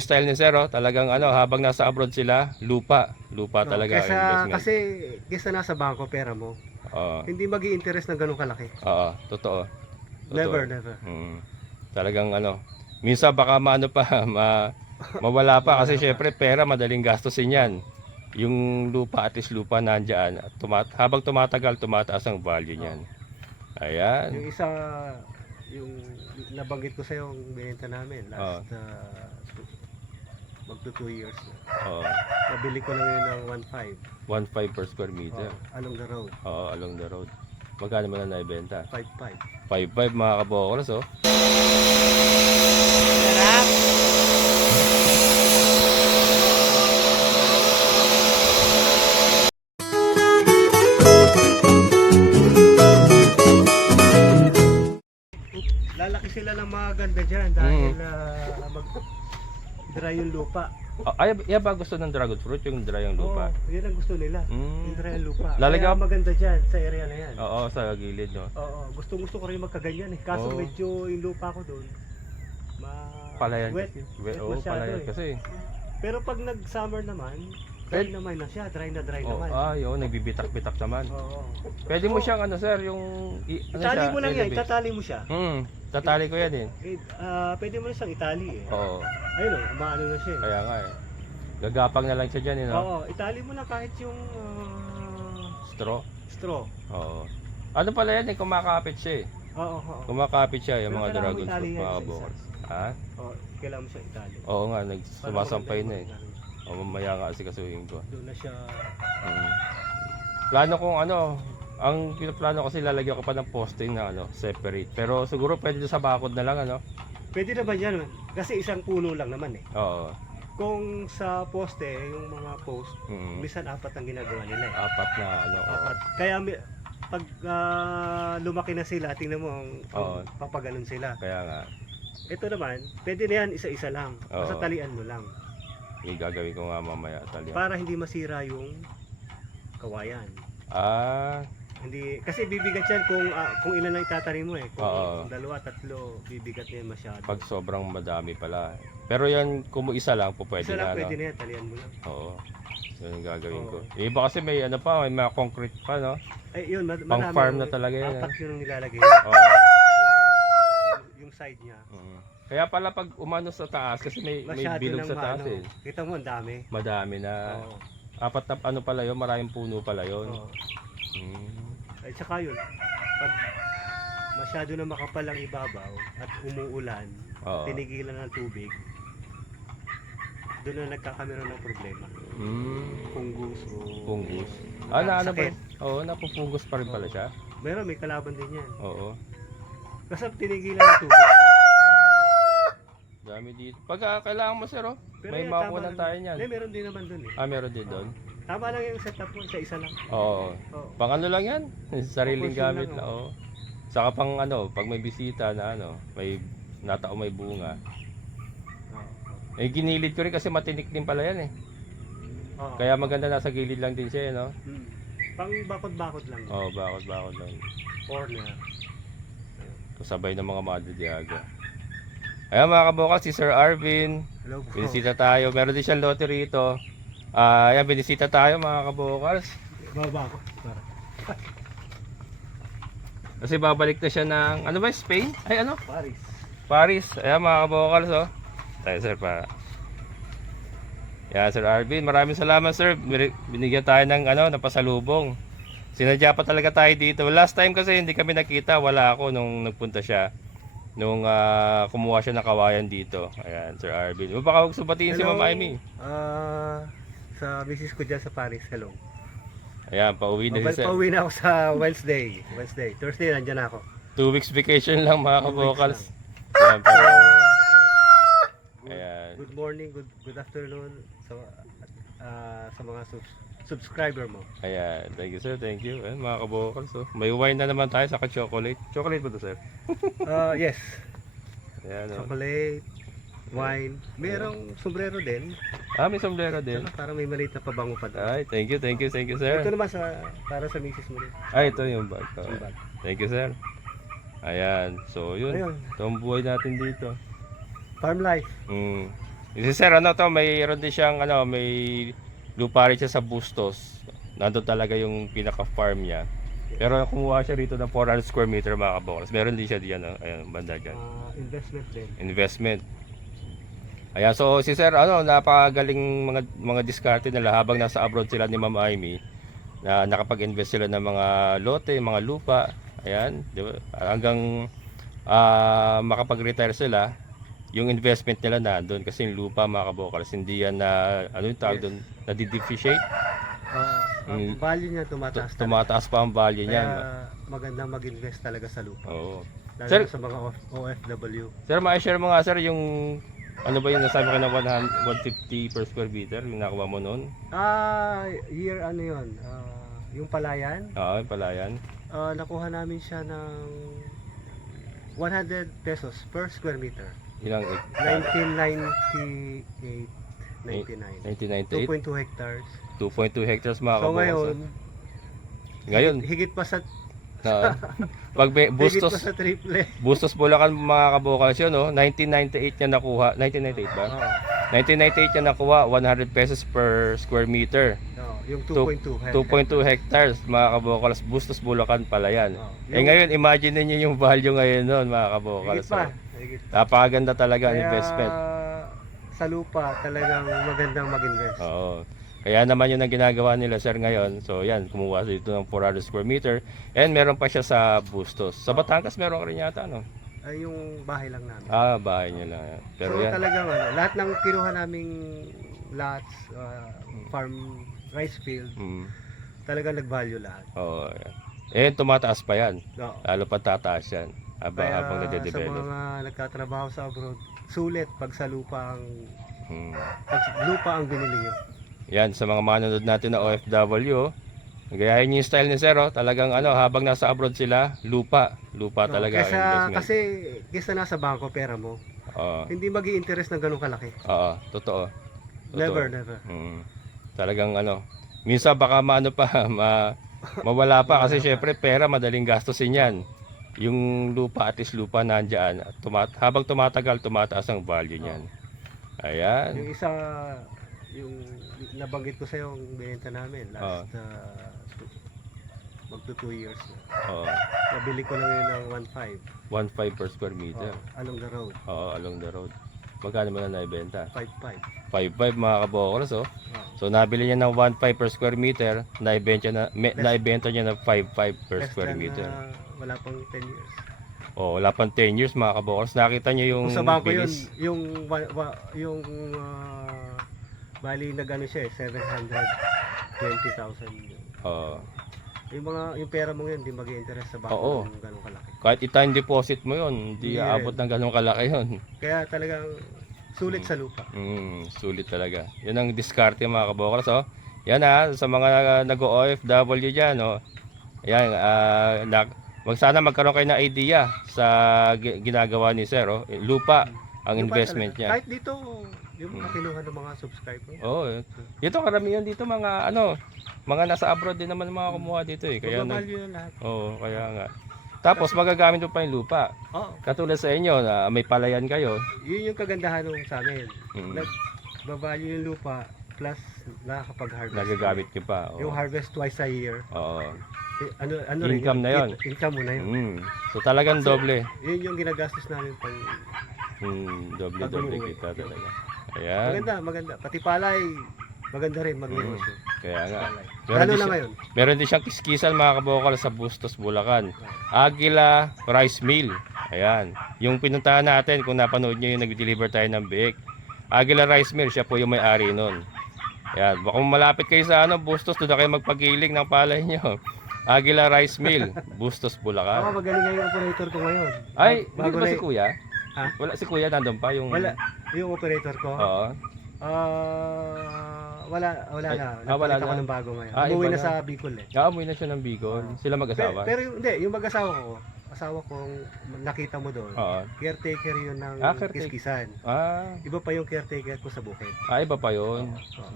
Style ni Sir, oh, talagang ano, habang nasa abroad sila, lupa talaga ang investment. Kasi kesa nasa bangko pera mo, Oo. hindi magi-interest ng ganun kalaki. Oo, totoo. Never, Totoo. never. Talagang ano, minsan baka maano pa, mawala pa kasi Mawala pa. syempre pera madaling gastusin yan. Yung lupa, at least lupa nandiyan, at habang tumatagal, tumataas ang value niyan. Ayan. Yung isa, yung nabanggit ko sa'yo, yung binenta namin last magto 2 years na. Oo. Nabili ko lang yun ng 1.5. 1.5 per square meter. Along the road. Oo, along the road. Magkano mo na naibenta? 5.5. 5.5 mga kabokros, oh. Sarap! Lalaki sila ng mga ganda dyan dahil mag-dry yung lupa. Ay, ba gusto ng dragon fruit, yung dry ang lupa? Oo, yun ang gusto nila. Yung dry ang lupa. Lalagyan- Kaya maganda dyan sa area na yan. Oo, sa gilid, no? Oo, gusto ko rin magkaganyan eh. Kaso medyo yung lupa ko doon, Palayan wet. kasi. Wet Oo, masyado palayan eh. kasi. Pero pag nag-summer naman, dry naman na siya. Dry naman. Oo, nagbibitak-bitak naman. Oo. Pwede mo siyang ano, sir, yung ano Itali siya, mo lang yan, elevate. itatali mo siya. Tatali ko yan eh. Pwede mo na siyang itali eh. Oo, Ayun o, umaano na siya eh. kaya nga eh. Gagapang na lang siya dyan, eh, no? Oo, itali mo na kahit yung Straw. straw. Oo. Ano pala yan eh, kumakapit siya eh. Oo. Kumakapit siya yung Pero mga kailangan dragon mo itali fruit, yan mga isa-isa. kabokals. Ha? Oo, kailangan mo siya itali. Oo nga, Para sumasampay maganda na eh. yung ano. O, mamaya nga kasi kasuhin ko. Doon na siya. Plano kong ano, ang plano kasi lalagyan ko pa ng posting na ano, separate. Pero siguro pwede doon sa bakod na lang, ano? Pwede na ba yan? Kasi isang puno lang naman eh. Oo. Kung sa poste, yung mga post, minsan 4 ang ginagawa nila eh. 4 na ano. 4. Kaya pag lumaki na sila, tingnan mo Oo. papaganon sila. Kaya nga, Ito naman, pwede na yan isa-isa lang. Basta Oo. talian mo lang. yung gagawin ko nga mamaya talian. Para hindi masira yung kawayan. Ah, Hindi kasi bibigat yan kung ilan lang itatanim mo eh. Oo. Kung 2, 3, bibigat na yan masyado. pag sobrang madami pala. Pero yan, kung isa lang po pwede Isa lang na, pwede no? na yan, talian mo lang. Oo. Yun yung gagawin ko. Oo. Yung iba kasi may ano pa, may mga concrete pa, no? Eh yun, Pang farm na talaga yan, 4 yun ang nilalagay. Oo. Yung side niya. Kaya pala pag umano sa taas, kasi may Masyado bilog nang sa taas eh. Kita mo ang dami. Madami na. Oo. 4 na ano pala yun, maraming puno pala yun. Oo. Mm. At saka yun, pag masyado na makapal ang ibabaw at umuulan, Oo. tinigilan ng tubig, doon na nagkakameron ng problema. Fungus o Fungus. Ano ba? sakit. Oo, napupungos pa rin pala siya. Meron, may kalaban din yan. Oo. Kasi tinigilan ng tubig. Dami dito. Pagka kailangan mo, sir, oh. Pero May yan, makuha tama na lang. tayo niyan. Hindi, meron din naman doon eh. Meron din doon. Tama lang yung setup mo, isa lang. Oo. Oo. Pang ano lang yan? Sariling Proportion gamit lang, lang. Oo. Saka pang ano, pag may bisita na ano, may natao may bunga. Eh, ginilid ko rin kasi matinik din pala yan eh. Oo. Kaya maganda nasa gilid lang din siya, eh, no? Pang bakod-bakod lang. Oo, bakod lang. Corner. Kasabay ng mga Madre Diago. Ayan mga kabokal, si Sir Arvin. Hello po. Binisita tayo. Meron din siyang lote rito. Ayan, binisita tayo mga kabokals. Baba ko. Kasi babalik na siya ng, ano ba, Spain? Ay, ano? Paris. Paris. Ayan mga kabokals, oh. Tayo, sir, pa. Yan, Sir Arvin. Maraming salamat, sir. Binigyan tayo ng, ano, napasalubong. Sinadya pa talaga tayo dito. Last time kasi hindi kami nakita. Wala ako nung nagpunta siya. Nung kumuha siya ng kawayan dito. Ayan, Sir Arvin. Baka huwag subatiin si Mama Amy. Sa misis ko dyan sa Paris. Hello. Ayan, pauwi na si Sir. Pauwi na ako sa Wednesday. Thursday nandyan ako. 2 weeks vacation lang mga 2 weeks kabokals. lang. Ayan, pero, ayan. Good morning, good afternoon sa mga subscriber mo. Ayan, thank you sir, thank you. Ayan mga kabokals. So, may wine na naman tayo, saka chocolate. Chocolate ba to sir? Yes. Ayan, oh. Chocolate, wine. Merong sombrero din. May sombrero din. Saka parang may maliit na pabango pa doon. Ay, thank you sir. Ito naman para sa misis mo rin. Ay, ito yung bag. Yung bag. Thank you sir. Ayan, so yun. Ayun. Ito ang buhay natin dito. Farm life. Si Sir, ano to, mayroon din siyang, ano, may lupa rin siya sa Bustos. Nandun talaga yung pinaka-farm niya. Pero kumuha siya rito ng 400 square meter mga kabokals. Meron din siya diyan, ayun, banda dyan. Investment din. Investment. Ayan, so si Sir, ano, napakagaling mga diskarte nila habang nasa abroad sila ni Ma'am Amy na nakapag-invest sila ng mga lote, mga lupa. Ayan, di ba? Hanggang makapag-retire sila, yung investment nila na doon kasi yung lupa mga kabokals, hindi yan na, ano yung tawag doon, na-depreciate. Ang value niya tumataas talaga. Tumataas pa ang value Kaya niyan. magandang mag-invest talaga sa lupa. Oo. Lalo Sir- na sa mga OFW. Sir, ma-share mo nga sir yung, ano ba yung nasabi ko na 150 per square meter, yung nakuha mo noon? Year ano yun? Yung palayan, Oo, yung palayan. nakuha namin siya ng 100 pesos per square meter. Ilang 1998, 99. 1998? 2.2 hectares. 2.2 hectares mga So kabokals. ngayon, Ngayon, higit pa sa pag higit pa Bustos, sa triple. Bustos Bulacan mga kabokals yun, no? 1998 niya nakuha, 1998 ba? Oo. 1998 niya nakuha 100 pesos per square meter. Yung 2.2 2.2 hectares mga kabokals, Bustos Bulacan pala yan. Yung- Ngayon, imagine niyo yung value ngayon noon mga kabokals. Higit pa. Higit pa. Napakaganda talaga ang Kaya, investment. sa lupa talagang magandang mag-invest. Oo. Kaya naman yun ang ginagawa nila sir ngayon. So yan, kumuha dito ng 400 square meter. And meron pa siya sa Bustos. Sa Batangas meron ka rin yata, no? Ay, yung bahay lang namin. Bahay niya lang yan. Pero so yan. talagang lahat ng kinuha naming lots, farm, rice field, talagang nag-value lahat. Oo. Yan. Eh, tumataas pa yan. Oo. Lalo pa tataas yan. Habang Kaya sa nade-develop. mga nagtatrabaho sa abroad, sulit pag sa lupa ang Hmm. binili nyo. Yan, sa mga manonood natin na OFW, gayahin niyo yung style ni Sir, oh. Talagang ano, habang nasa abroad sila, lupa talaga ang investment. Kasi kesa nasa bangko pera mo, Oo. hindi magi-interest ng ganun kalaki. Oo, totoo. Never. Talagang ano, minsan baka maano pa, mawala pa kasi syempre pera madaling gastusin yan. Yung lupa, at least lupa nandiyan, habang tumatagal, tumataas ang value niyan. Ayan. Yung isa, yung nabanggit ko sa yung binenta namin last magto 2 years na. Oo. Nabili ko lang yun ng 1.5. 1.5 per square meter. Along the road. Oo, along the road. Magkano mo na naibenta? 5.5. 5.5 mga kabokros, oh. Oh. So nabili niya ng 1.5 per square meter, naibenta niya ng 5.5 per Less square than, meter. wala pang 10 years. Oh, wala pang 10 years mga kabokros. Nakita niyo yung Kung sa bangko yun, bilis. yung bali nagano siya 720,000. Oo. Yung pera mo yun, hindi mag-i-interest sa bangko Oo. ng ganung kalaki. Kahit i-time deposit mo yun, hindi Hindi aabot ng ganong kalaki yun. Kaya talagang sulit sa lupa. Sulit talaga. Yun ang diskarte mga kabokros, oh. Yan sa mga nag-OFW dyan, oh. Ayan, sana magkaroon kayo ng idea sa ginagawa ni Sir, oh. Lupa, ang Lupa investment talaga. niya. Kahit dito, yung mga kinuha ng mga subscriber. Oo. Dito karamihan dito mga nasa abroad din naman mga kumuha dito eh. Kaya Magbabalyo na lahat. kaya nga. Tapos magagamit mo pa yung lupa. Oo. Katulad sa inyo na may palayan kayo. Yun yung kagandahan nung sa amin. Mm. Nagbabalyo yung lupa plus nakakapag-harvest. Nagagamit ka pa. Oo. Yung harvest twice a year. Oo. Ano Income na yun. Income mo na yun. So talagang doble. Yun yung ginagastos namin pang Doble Pag-uwi. kita talaga. Ayan. maganda. Pati palay, maganda rin magnegosyo. Kaya nga. Palay. Meron Lalo din na siya- ngayon. Meron din siyang kiskisan mga kabokal sa Bustos, Bulacan. Agila Rice Mill. Ayan. Yung pinuntahan natin, kung napanood nyo yung nag-deliver tayo ng biik. Agila Rice Mill, siya po yung may-ari nun. Ayan. Baka malapit kayo sa Bustos, doon na kayo magpagiling ng palay nyo. Agila Rice Mill, Bustos, Bulacan. Magaling nga yung operator ko ngayon. Ay, hindi Bago ba na si Kuya? Ha? Wala si Kuya, nandun pa yung... Wala. Yung operator ko. Oo. Wala Ay, na. wala Nagpalit ako na. ng bago ngayon. Iba Umuwi na na. sa Bicol eh. Umuwi na siya ng Bicol. Sila mag-asawa. Pero yung mag-asawa ko, kong nakita mo doon, Oo. caretaker yun ng Caretaker. Kiskisan. Iba Iba pa yung caretaker ko sa Bukid. iba pa yun. Oo.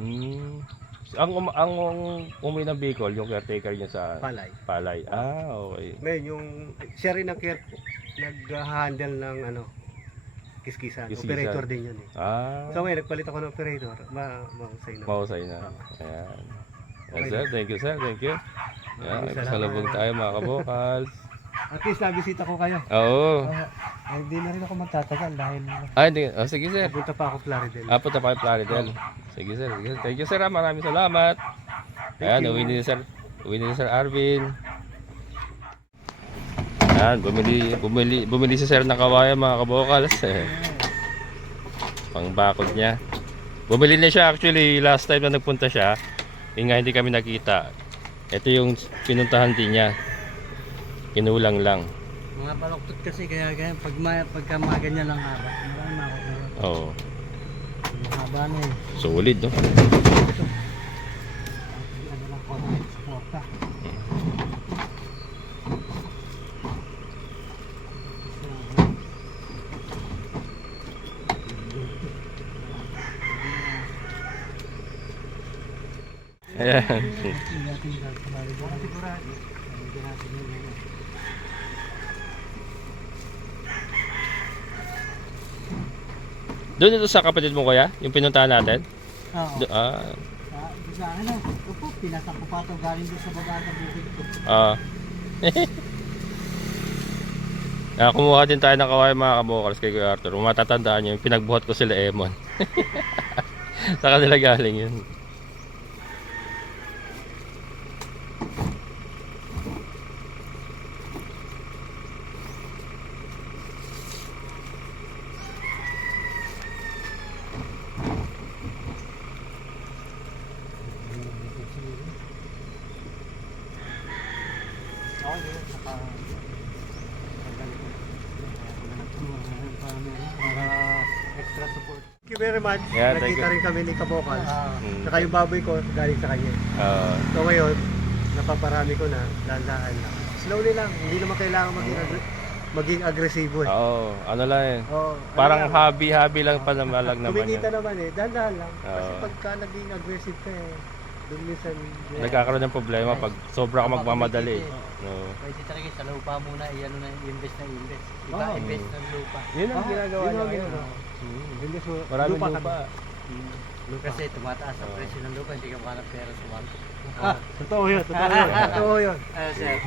Ang umuwi ng Bicol, yung caretaker niya sa Palay. Palay. Okay. Ngayon, siya rin ang nag-handle ng Kiskisan. Kiskisan. Operator din yun eh. So ngayon, nagpalit ako ng operator. Mahusay na. Mahusay na. Ayan. Yes, sir. Thank you, sir. Thank you. Ayan, Maraming pasalubong salamat. tayo mga kabokals. At least nabisita ko kayo. Oo. Hindi na rin ako magtatagal dahil Hindi. Oh, sige, sir. punta pa ako Plaridel. Punta pa kay Plaridel. Sige, sir. Sige. Thank you, sir. Maraming salamat. Ayan, you. uwi ni sir. Uwi ni Sir Arvin. Ayan, bumili si sir ng kawayan mga kabokals. Pangbakod niya. Bumili na siya actually last time na nagpunta siya. Yung nga hindi kami nakita. Ito yung pinuntahan din niya. Kinulang lang. Mga baloktot kasi kaya pagka mga ganyan lang haba. Marami na ako. Oo. Haba na eh. Solid, no? Ano lang konti. Suporta. Ayan. Doon ito sa kapatid mo kuya? Yung pinuntahan natin? Oo. Sa akin na. Opo, pinasak ko pa ito galing doon sa baba sa bukid ko. Kumuha din tayo ng kawayan mga kabokals kay Kuya Arthur. Kung matatandaan nyo, yung pinagbuhat ko sila Emon. Sa kanila galing yun. Extra support. Thank you very much. Yeah, thank Nakita you. rin kami ni Kabokal. Mm. Saka yung baboy ko galing sa kanya. So ngayon, napaparami ko na, dahan-dahan lang. Slowly lang, hindi naman kailangan maging agresibo eh. Oo, ano lang eh. Oo, Parang ano lang. hobby lang pa naman lang naman Kumikita yun. naman eh, dahan-dahan lang. Kasi Oo. pagka naging aggressive ka eh, doon minsan... Nagkakaroon ng problema pag sobra ka magmamadali. Oo. Pwede talaga sa lupa muna, iyan na invest na invest. Iba Oo. invest ng lupa. Yun ang ginagawa yun niya ang ngayon. ginagawa. Invest mo, Maraming lupa lupa. Kasi tumataas ang presyo ng lupa, hindi ka makahanap pera sa bangko. Totoo yun, totoo yun. Totoo yun. Sir.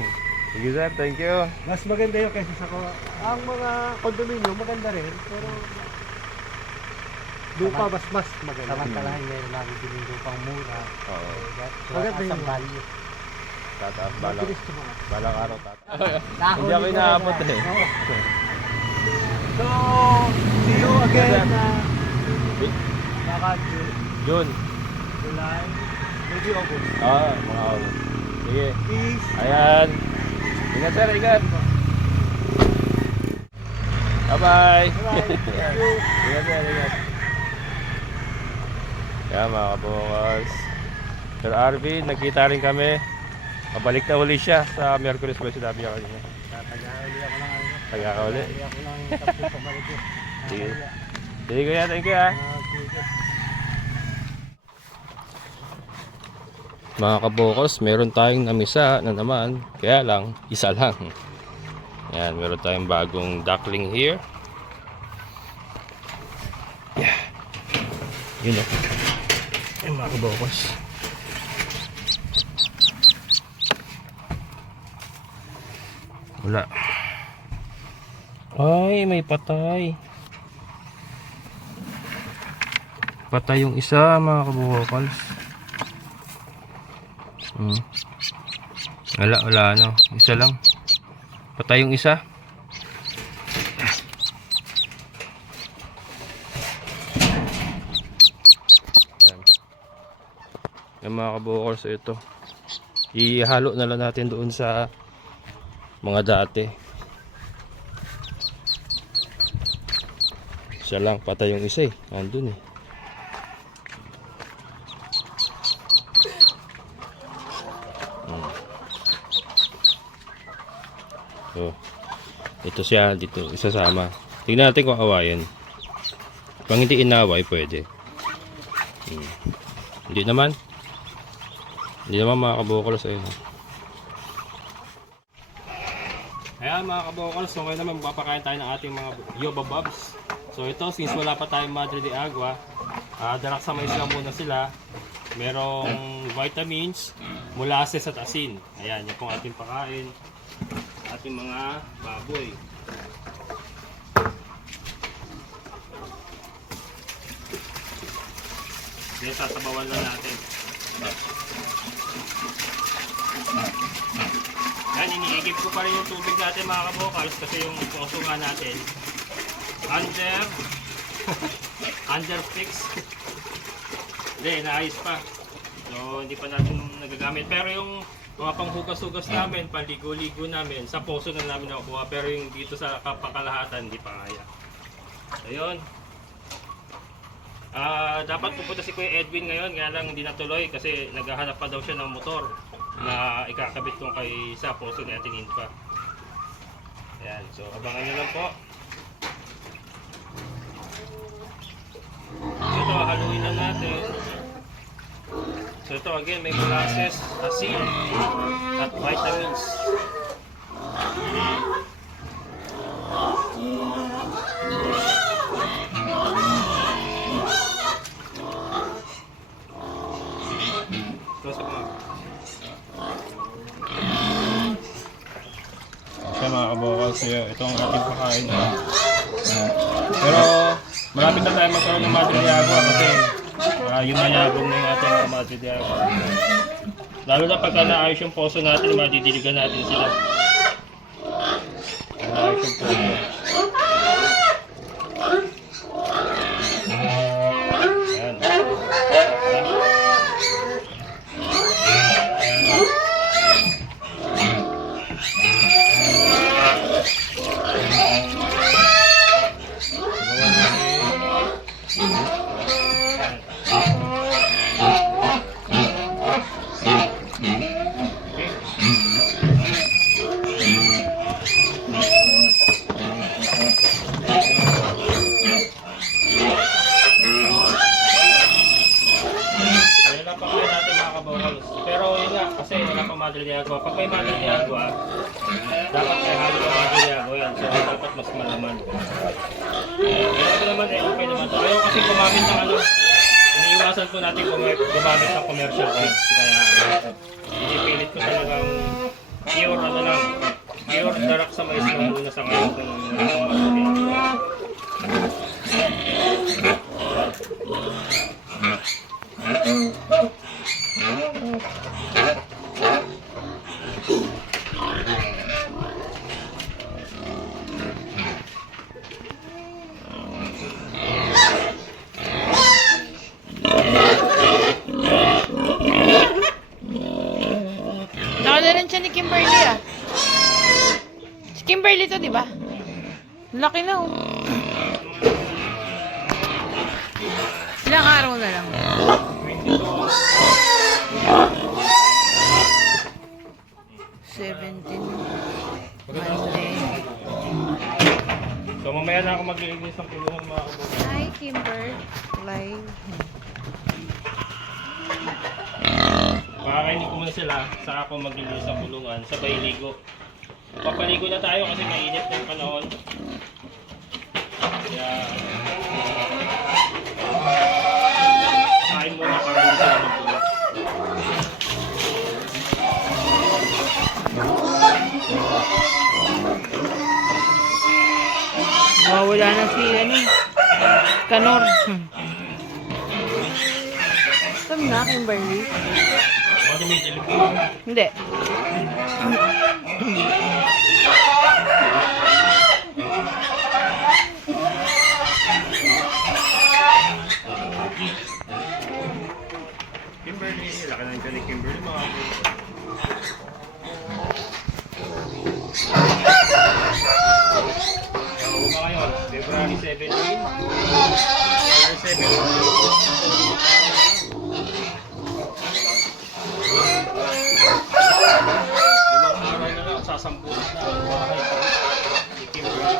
Sige sir, thank you. Mas maganda yun kaysa sa ang mga kondominium, maganda rin. Pero lupa mas maganda. Samantalahin ngayon nakikita yung lupang mura. Oo. Maganda Tumataas yun. ang value. Tataas Mabilis tumaas. balang araw tataas. Dahon Hindi ako din inaabot talaga. eh. So, see you again Yes, sir. na Bi- baka June. July, maybe August. Mga August. Sige. Peace. Ayan. Ingat sir, ingat. Bye-bye. Bye-bye. Thank you. Ingat sir, ingat. Yan mga kabukas. Sir Arvin, nagkita rin kami. Pabalik na uli siya sa Mercury's Place. Sinabi niya kanina. Tatagauli ako ng ano. Taga ka uli. Tatagauli ako ng tapos pabalik ko. Sige. Sige kuya, thank you ah. Mga kabokos, meron tayong namisa na naman. Kaya lang, isa lang. Yan, meron tayong bagong duckling here. Yeah. Yun o. Yan mga kabokos. Wala. Ay, may patay. Patay yung isa mga kabokals. Wala ano. Isa lang. Patay yung isa. Yan. Yan mga kabokals, ito. Ihalo na lang natin doon sa mga dati. Isa lang, patay yung isa eh. Andun eh. So, ito siya dito, isasama. Tingnan natin kung awayan. Pag hindi inaway, pwede. Hindi naman. Hindi naman mga kabukol sa iyo. Ayan mga kabokals, so ngayon naman magpapakain tayo ng ating mga Yoba Bobs. So ito, since wala pa tayong Madre de Agua, darak sa mais lang muna sila. Merong vitamins, molasses at asin. Ayan, yan pong ating pakain. Ating mga baboy. Then sasabawan lang natin. Yan, iniigib ko pa rin yung tubig natin mga kabokals kasi yung poso nga natin under fix. Hindi, naayos pa. So, hindi pa natin nagagamit. Pero yung mga panghugas-hugas namin, paligo-ligo namin, sa poso na namin nakukuha. Pero yung dito sa kapakalahatan, hindi pa kaya. So, yun. Dapat pupunta si Kuya Edwin ngayon, kaya lang hindi natuloy kasi naghahanap pa daw siya ng motor na ikakabit kong kay sa poso ni Ating Inpa. Ayan, so abangan nyo lang po. So ito, haluin lang natin. So ito again, may molasses, asin, at vitamins. Kaya mga kabokals, ito ang ating pakain. Pero malapit na tayo magkaroon ng Madre de Agua kasi yung mayabong na yung ating mga Madre de Agua. Lalo na pagka naayos yung poso natin, madidiligan natin sila. Naayos yung poso. Ayan. Pero yun nga, kasi wala pang Madre de Agua. Pag may Madre de Agua, dapat may halo ng Madre de Agua yan. So dapat mas malaman. Ito naman okay naman to. Ayaw kasi gumamit ng ano. Iniiwasan ko natin gumamit ng commercial eggs. Kaya inipilit ko talagang pure ano lang. Pure darak sa mais na una sa ngayon kung wala pang Madre de Agua. Nakalaran siya ni Kimberly ah. Si Kimberly to, di ba? Laki na oh. Ilang araw na lang. 17. Monday. So mamaya na ako maglilinis ng kulungan mga kabukals. Hi, Kimberly. Pakakainin ko muna sila, saka ako maglilinis ng kulungan, sabay ligo. Papaligo na tayo kasi mainit na yung panahon. Kaya kain muna para hindi sila magpulat. Mawala na si Kanor. Saan na, Kimberly? Bakit may dilim? Hindi. Kimberly, laki na dyan ni Kimberly mga Ako ba ngayon? February 17? February 17. Limang araw na lang, sasampunan na ang bahay ni Kimberly.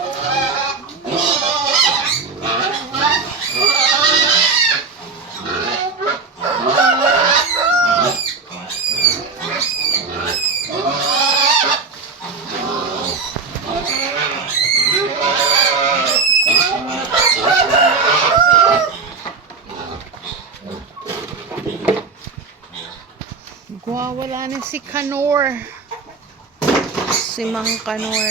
Wawala na si Kanor. Si Mang Kanor.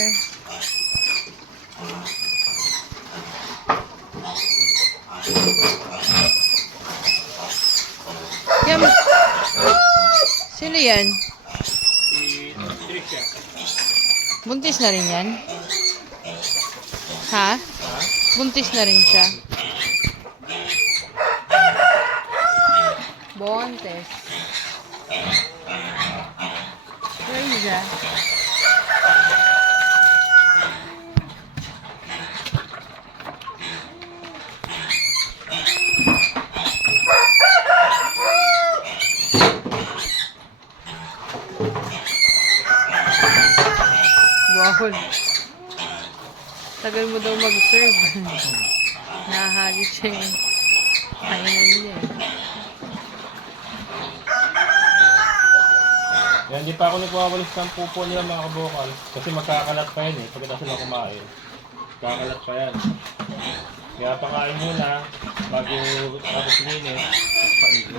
Yan. Sino yan? Si Trisha. Buntis na rin yan? Ha? Buntis na rin siya? Buntis. Trisha. Wow. Tagal mo daw mag-serve. Nahagis siya eh. Kainan niya eh. Yan, di pa ako nagwawalis ng pupo nila mga kabukal. Kasi magkakalat pa yan eh. Pagkatapos sila kumain. Kakalat pa yan. Kaya pakain muna bago tapos linis. Paigo.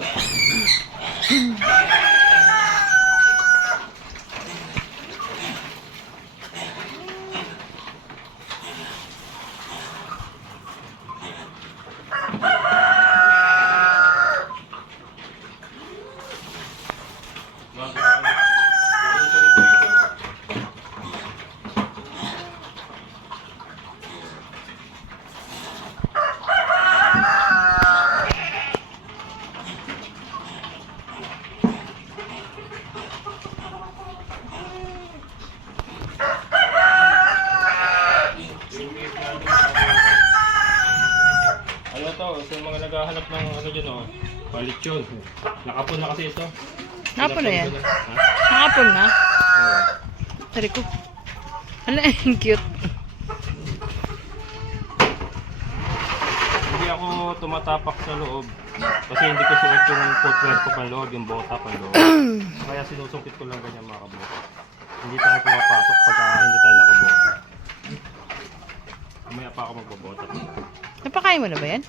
Ano to? Sa mga naghahanap ng ano dyan oh. Palit yun. Nakapon na kasi ito. Nakapon na yan? Ha? Nakapon na? Oo. Tari ko. Hala, cute. Hindi ako tumatapak sa loob. Kasi hindi ko suot yung footwear ko pang loob, yung bota pang loob. Kaya sinusungkit ko lang ganyan mga kabota. Hindi tayo pumapasok pagka hindi tayo nakabota. Mamaya pa ako magbabota. Napakain mo na ba yan?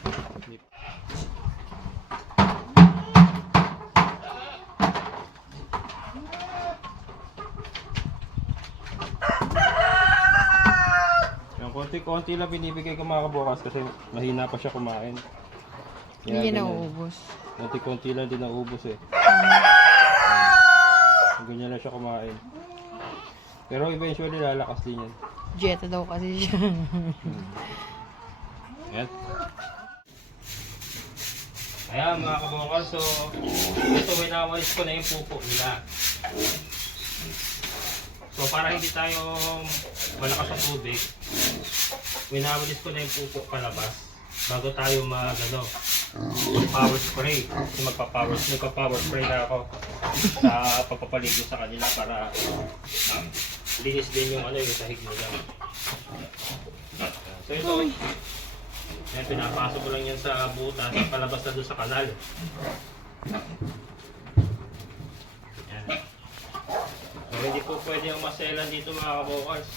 Yung konti-konti lang binibigay ko mga kabukas kasi mahina pa siya kumain. Hindi niya ganyan. nauubos. Konti-konti lang din naubos eh. Ganyan lang siya kumain. Pero eventually lalakas din yan. Jetta daw kasi siya. Ayan. Ayan mga kabukal, so ito winawalis ko na yung pupo nila. So para hindi tayo malakas sa tubig, winawalis ko na yung pupo palabas bago tayo power spray. Kasi magpa-power spray na ako sa papapaligo sa kanila para linis din yung yung sahig nila. So ito, yan, pinapasok ko lang yan sa butas, palabas na doon sa kanal. Yan. So, hindi po pwede yung maselan dito mga kabukals.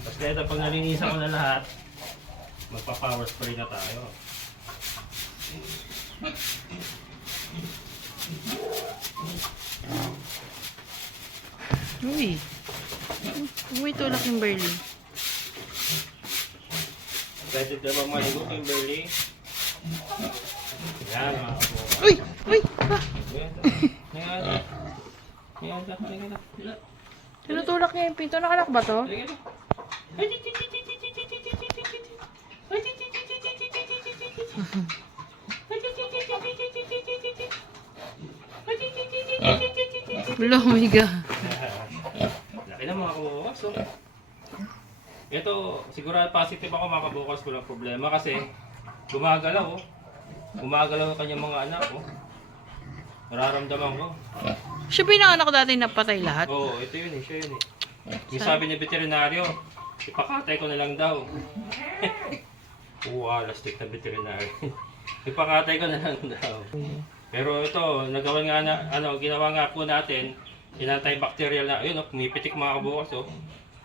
Tapos ito, pag nalinisan ko na lahat, magpa-power spray na tayo. Uy. Uy, tulak yung Kimberly. Pwede na ba maligo Kimberly? Yan mga kabukals. Uy! Uy! Ah! Tinutulak niya yung pinto. Nakalak ba to? Wala, oh my God. Laki na mga kabukas. So. Ito, sigurado positive ako mga kabukas, walang problema kasi gumagalaw oh. Gumagalaw ang kanyang mga anak oh. Nararamdaman ko. Siya ba yung anak ko dati napatay lahat? Oo, ito yun eh, siya yun eh. Yung sabi ni veterinaryo, ipakatay ko na lang daw. Lastik na veterinaryo. Ipakatay ko na lang daw. Pero ito, ginawa nga po natin, anti-bacterial na, ayun, pumipitik mga kabukas, oh.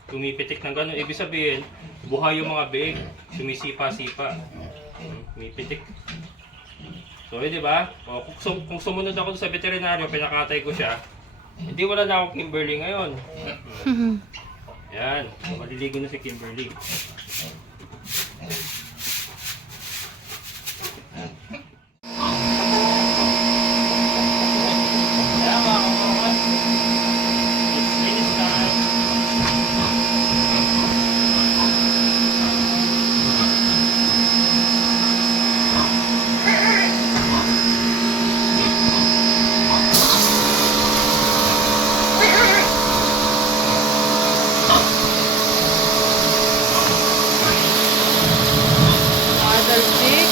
Pumipitik ng gano'n. Ibig sabihin, buhay yung mga biig, sumisipa-sipa. May pitik. So, di ba? O, kung sumunod ako sa veterinaryo, pinakatay ko siya. Hindi wala na ako Kimberly ngayon. Yan. So, maliligo na si Kimberly. Yan, mga kawawan. It's finish time. Adult chick.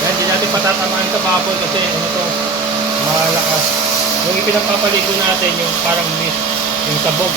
Yan, hindi natin patatamaan sa baboy kasi ano to, malakas. Yung ipinapapaligo natin, yung parang mist, yung sabog.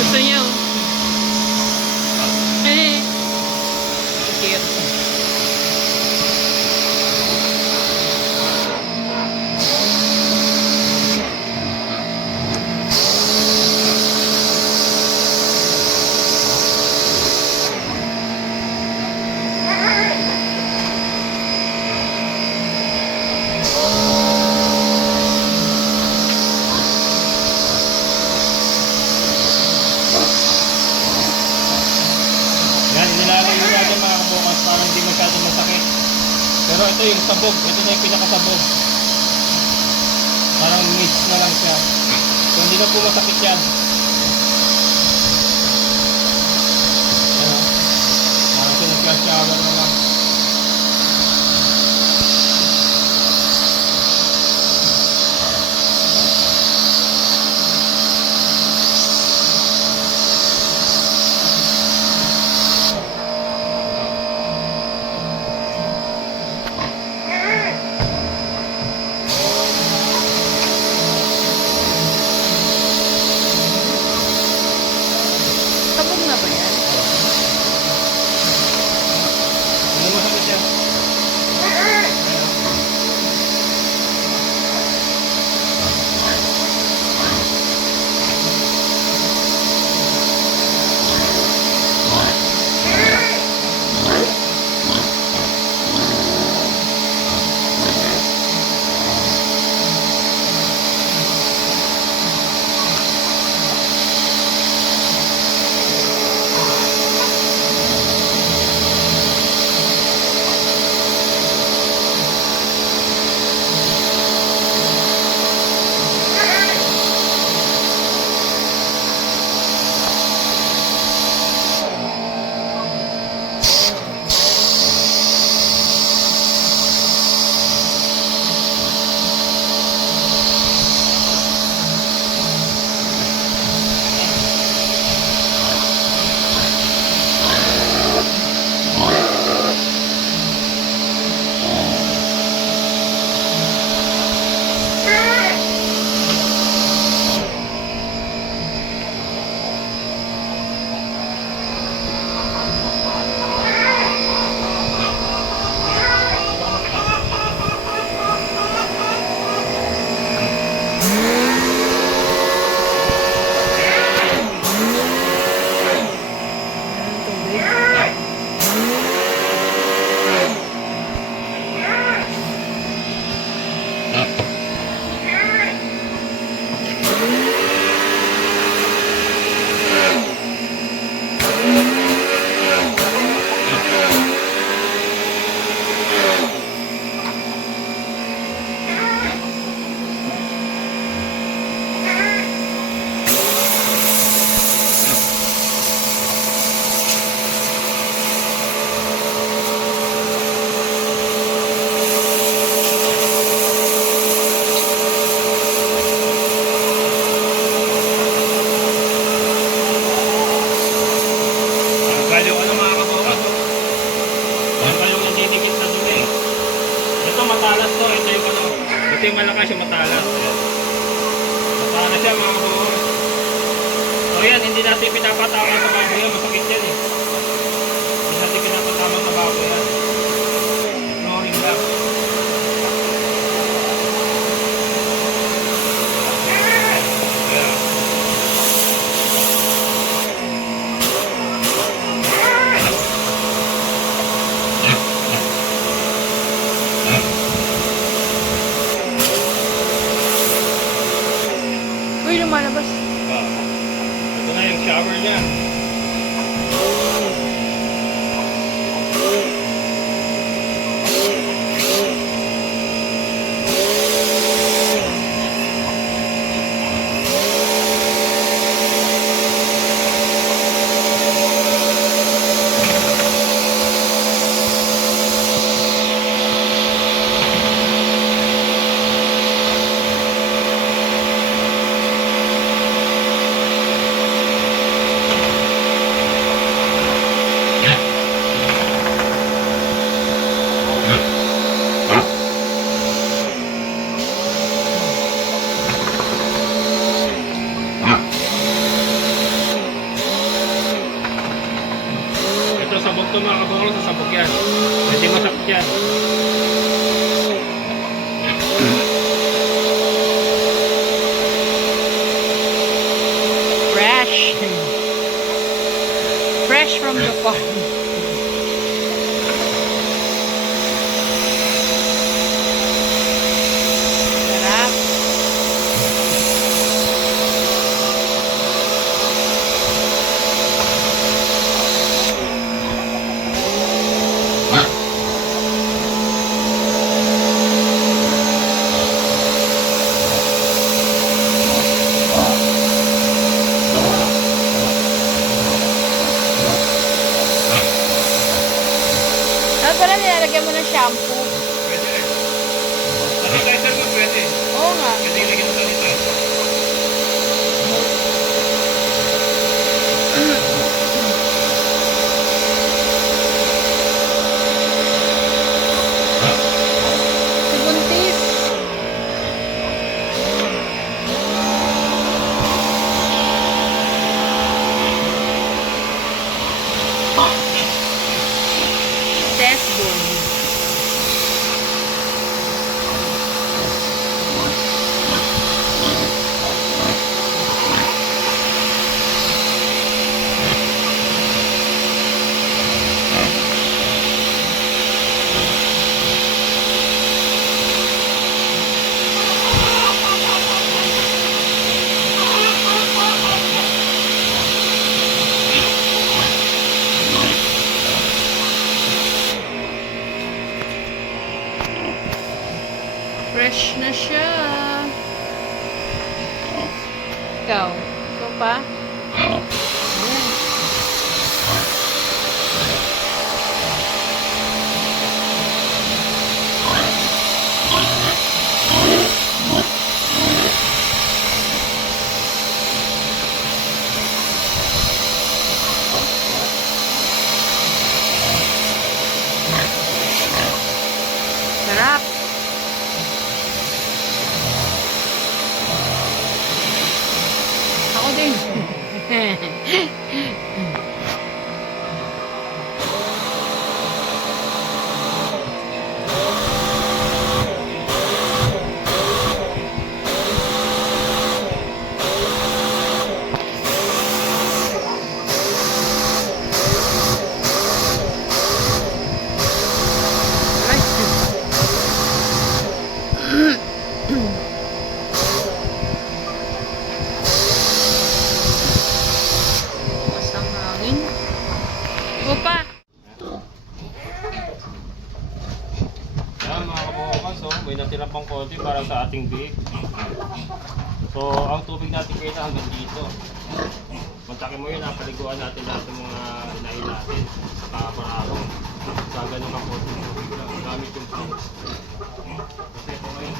Gusto niya. Cute. Yan, nilalayo natin mga kabukas para hindi masyadong masakit. Pero ito yung sabog, ito na yung pinakasabog. Parang mist na lang siya. So hindi na po masakit yan. Yan o. Parang sinag-shower na lang. Sabog na ba yan? ito yung malakas, yung matalas. Ayan. Matalas siya mga kababayan. So yan, hindi natin pinapatama sa bago yan. Masakit yan eh. Hindi natin pinapatama sa bago yan. Flooring lang. Ayan. Uy, lumalabas. Ito na yung shower niya. Ito sabog to mga kabanglo, sa sabog yan. Hindi masakit yan. Fresh. Fresh from the farm. Sarap. Dapat pala nilalagyan mo ng shampoo. Pwede rin. Sanitizer mo pwede. Oo nga. Pwede ilagay mo sanitizer. Si Buntis. Testborn. Fresh na siya. Ikaw. Ikaw pa? Ayan. Sarap. Ako din. Bukas ang hangin. Opa! Yan mga kabukas, so may natira pang konti para sa ating bake. So ang tubig natin kayo na hanggang dito. Kontakin mo yun, napaliguan natin lahat ng mga inahin natin. Para-parahon. Sa ganun ang konti ng tubig lang. Gamit yung pump. Kasi ito ngayon.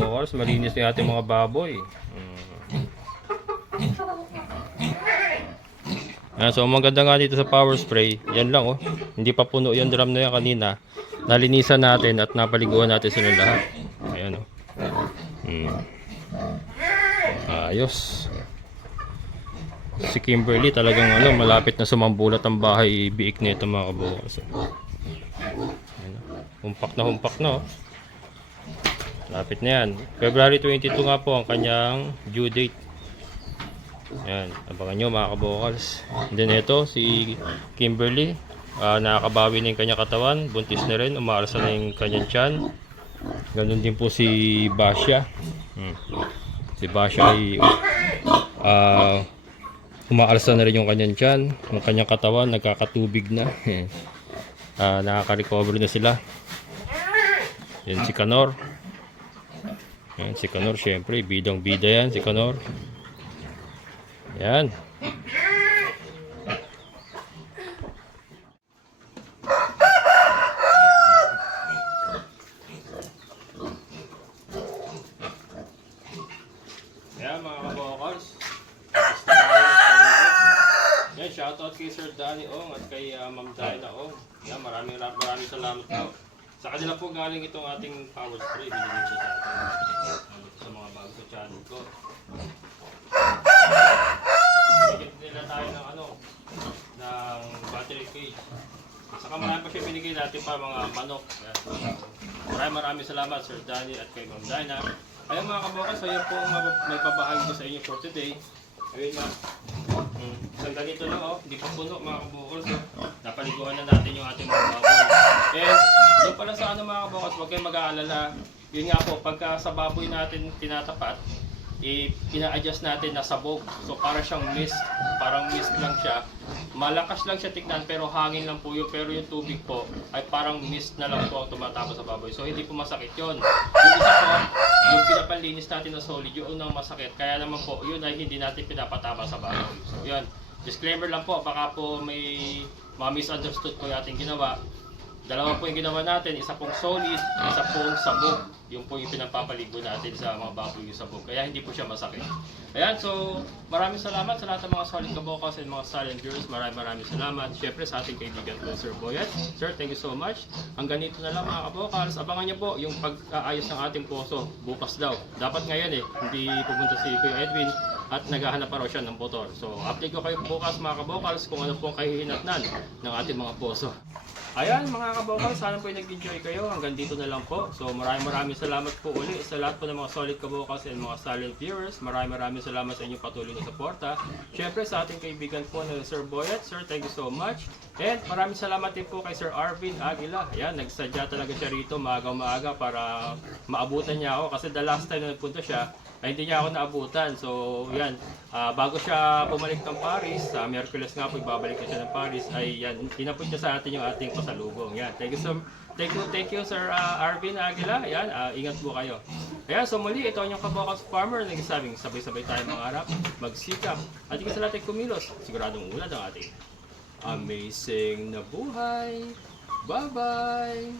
kabokals, malinis na yung ating mga baboy. So ang maganda nga dito sa power spray, yan lang oh. Hindi pa puno yung drum na yan kanina. Nalinisan natin at napaliguan natin sila lahat. Ayan oh. Ayos. Si Kimberly talagang malapit na sumambulat ang bahay biik nito mga kabokals. Humpak na oh. Lapit na yan. February 22 nga po ang kanyang due date. Ayan, abangan nyo mga kabokals. And then ito, si Kimberly, nakakabawi na yung kanyang katawan. Buntis na rin, umaalsa na yung kanyang tiyan. Ganun din po si Basya. Si Basya ay umaalsa na rin yung kanyang tiyan. Yung kanyang katawan, nagkakatubig na. Nakaka-recover na sila. Yan si Kanor. Yan si Kanor, syempre, bidang bida yan si Kanor. Yan. Yan mga kabokals. Yan, shoutout kay Sir Danny Ong at kay Ma'am Dinah Ong. Yan, maraming salamat po. Sa kanila po galing itong ating power spray. Binigay ko sa atin. Sa mga bago sa channel ko. Binigyan nila tayo ng ng battery cage. Saka marami pa siya binigay natin pa mga manok. Maraming salamat Sir Danny at kay Ma'am Dinah. Ayun mga kabokals, ayan po may pabahagi ko sa inyo for today. Ayun na. Isang ganito na hindi pa puno mga kabokals. Napaliguan na natin yung ating mga baboy. And doon pala sa mga kabokals, huwag kayong mag-aalala. Yun nga po, pagka sa baboy natin tinatapat, ina-adjust natin na sabog. So para siyang mist, parang mist lang siya. Malakas lang siya tignan pero hangin lang po yun. Pero yung tubig po ay parang mist na lang po ang tumatapos sa baboy. So hindi po masakit yun. Yung isa po, yung pinapanlinis natin na solid, yung unang masakit. Kaya naman po, yun ay hindi natin pinapatama sa baboy. So yun, disclaimer lang po, baka po may misunderstood po yung ating ginawa. Dalawa po yung ginawa natin, isa pong solid, isa pong sabog. Yung po yung pinapapaligo natin sa mga baboy yung sabog. Kaya hindi po siya masakit. Ayan, so maraming salamat sa lahat ng mga solid kabokals and mga silent viewers. Maraming salamat. Syempre sa ating kaibigan po, Sir Boyet. Sir, thank you so much. Hanggang dito na lang mga kabokals. Abangan niyo po yung pag-aayos ng ating poso. Bukas daw. Dapat ngayon hindi pupunta si Kuya Edwin at naghahanap pa raw siya ng motor. So update ko kayo bukas mga kabokals kung ano po ang kahihinatnan ng ating mga poso. Ayan mga kabokals, sana po ay nag-enjoy kayo. Hanggang dito na lang po. So maraming salamat po uli sa lahat po ng mga solid kabokals and mga silent viewers. Maraming salamat sa inyong patuloy na suporta. Syempre sa ating kaibigan po na Sir Boyet. Sir, thank you so much. And maraming salamat din po kay Sir Arvin Aguila. Ayan, nagsadya talaga siya rito maaga para maabutan niya ako. Kasi the last time na nagpunta siya, ay hindi niya ako naabutan. So, yan. Bago siya bumalik ng Paris, sa Miyerkules nga po, ibabalik na siya ng Paris, ay yan, tinapot niya sa atin yung ating pasalubong. Yan. Thank you, Sir Arvin Aguila. Yan, ingat po kayo. Ayan, so muli, ito ang yung kabokals farmer. Nagsasabing sabay-sabay tayo mangarap, magsikap, at higit sa lahat ay kumilos. Siguradong ulad ang ating amazing na buhay. Bye-bye!